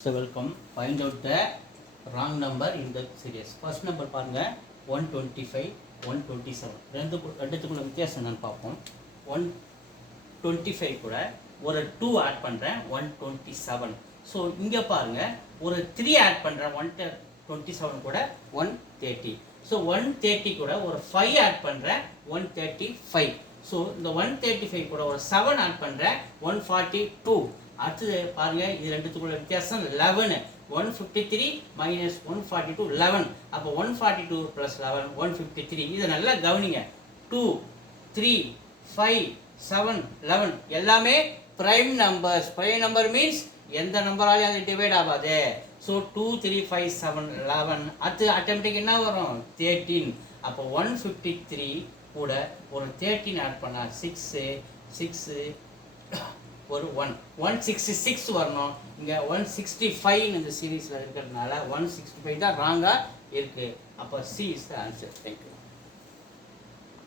So welcome. Find out the wrong number in the series. First number பாருங்க 125, 127. ரெண்டுத்துக்குள்ள வித்தியாசம் என்னன்னு பார்ப்போம். 125 கூட ஒரு 2 ஆட் பண்ணுறேன் 127. ஸோ இங்கே பாருங்க ஒரு 3 ஆட் பண்ணுறேன் 127 கூட 130. ஸோ 130 கூட ஒரு 5 ஆட் பண்ணுறேன் 135. ஸோ இந்த 135 கூட ஒரு 7 ஆட் பண்ணுறேன் 142. அடுத்தது பாருங்க இது ரெண்டுத்துக்குள்ள வித்தியாசம் 11. 153 minus 142 11. அப்போ 142 plus 11 153. இதை நல்லா கவனிங்க. 2 3 5 7 11 எல்லாமே prime numbers. Prime number means எந்த நம்பராலையும் அது டிவைட் ஆகாது. ஸோ 2 3 5 7 11. அடுத்து ஆட்டோமேட்டிக் என்ன வரும் 13. அப்போ 153 கூட ஒரு 13 ஆட் பண்ணா 6 ஒரு 166 வரணும். இங்கே 165 இந்த சீரீஸில் இருக்கிறதுனால 165 தான் ராங்காக இருக்குது. அப்போ C is the answer. Thank you.